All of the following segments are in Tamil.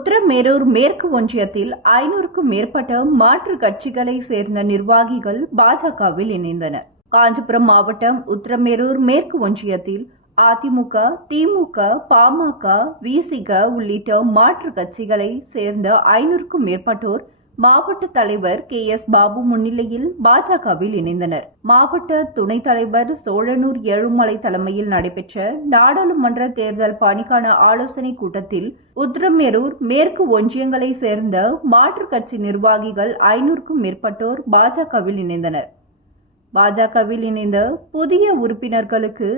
உத்திரமேரூர் மேற்கு ஒன்றியத்தில் 500க்கும் மேற்பட்ட மாற்று கட்சிகளை சேர்ந்த நிர்வாகிகள் பாஜகவில் இணைந்தனர். காஞ்சிபுரம் மாவட்டம் உத்திரமேரூர் மேற்கு ஒன்றியத்தில் அதிமுக, திமுக, பாமக, விசிக உள்ளிட்ட மாற்று கட்சிகளை சேர்ந்த 500க்கும் மேற்பட்டோர் மாவட்ட தலைவர் KS பாபு முன்னிலையில் பாஜகவில் இணைந்தனர். மாவட்ட துணைத் தலைவர் சோழனூர் ஏழுமலை தலைமையில் நடைபெற்ற நாடாளுமன்ற தேர்தல் பணிக்கான ஆலோசனை கூட்டத்தில் உத்திரமேரூர் மேற்கு ஒன்றியங்களை சேர்ந்த மாற்றுக் கட்சி நிர்வாகிகள் 500க்கும் மேற்பட்டோர் பாஜகவில் இணைந்தனர். பாஜகவில் இணைந்த புதிய உறுப்பினர்களுக்கு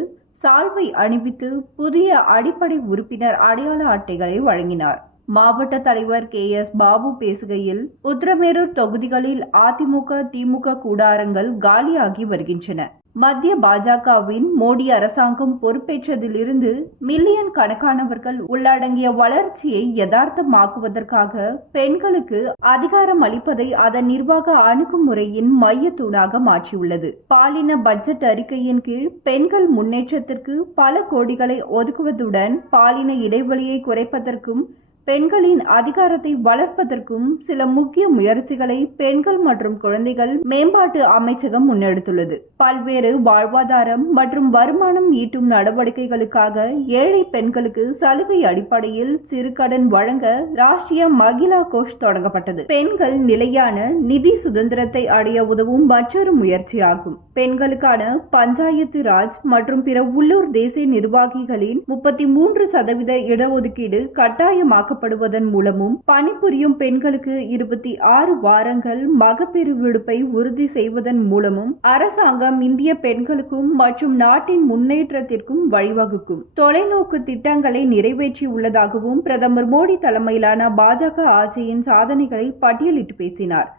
சால்வை அணிவித்து புதிய அடிப்படை உறுப்பினர் அடையாள அட்டைகளை வழங்கினார். மாவட்ட தலைவர் KS பாபு பேசுகையில், உத்திரமேரூர் தொகுதிகளில் அதிமுக, திமுக கூடாரங்கள் காலியாகி வருகின்றன. மத்திய பாஜகவின் மோடி அரசாங்கம் பொறுப்பேற்றதிலிருந்து மில்லியன் கணக்கானவர்கள் உள்ளடங்கிய வளர்ச்சியை யதார்த்தமாக்குவதற்காக பெண்களுக்கு அதிகாரம் அளிப்பதை அதன் நிர்வாக அணுகுமுறையின் மையத்தூணாக மாற்றியுள்ளது. பாலின பட்ஜெட் அறிக்கையின் கீழ் பெண்கள் முன்னேற்றத்திற்கு பல கோடிகளை ஒதுக்குவதுடன் பாலின இடைவெளியை குறைப்பதற்கும் பெண்களின் அதிகாரத்தை வளர்ப்பதற்கும் சில முக்கிய முயற்சிகளை பெண்கள் மற்றும் குழந்தைகள் மேம்பாட்டு அமைச்சகம் முன்னெடுத்துள்ளது. பல்வேறு வாழ்வாதாரம் மற்றும் வருமானம் ஈட்டும் நடவடிக்கைகளுக்காக ஏழை பெண்களுக்கு சலுகை அடிப்படையில் சிறுகடன் வழங்க ராஷ்டிரிய மகிளா கோஷ் தொடங்கப்பட்டது. பெண்கள் நிலையான நிதி சுதந்திரத்தை அடைய உதவும் மற்றொரு முயற்சியாகும். பெண்களுக்கான பஞ்சாயத்து ராஜ் மற்றும் பிற உள்ளூர் தேசிய நிர்வாகிகளின் 33% இடஒதுக்கீடு கட்டாயமாக்கப்படுவதன் மூலமும் பணிபுரியும் பெண்களுக்கு 26 வாரங்கள் மகப்பேறு விடுப்பை உறுதி செய்வதன் மூலமும் அரசாங்கம் இந்திய பெண்களுக்கும் மற்றும் நாட்டின் முன்னேற்றத்திற்கும் வழிவகுக்கும் தொலைநோக்கு திட்டங்களை நிறைவேற்றியுள்ளதாகவும் பிரதமர் மோடி தலைமையிலான பாஜக ஆட்சியின் சாதனைகளை பட்டியலிட்டு பேசினார்.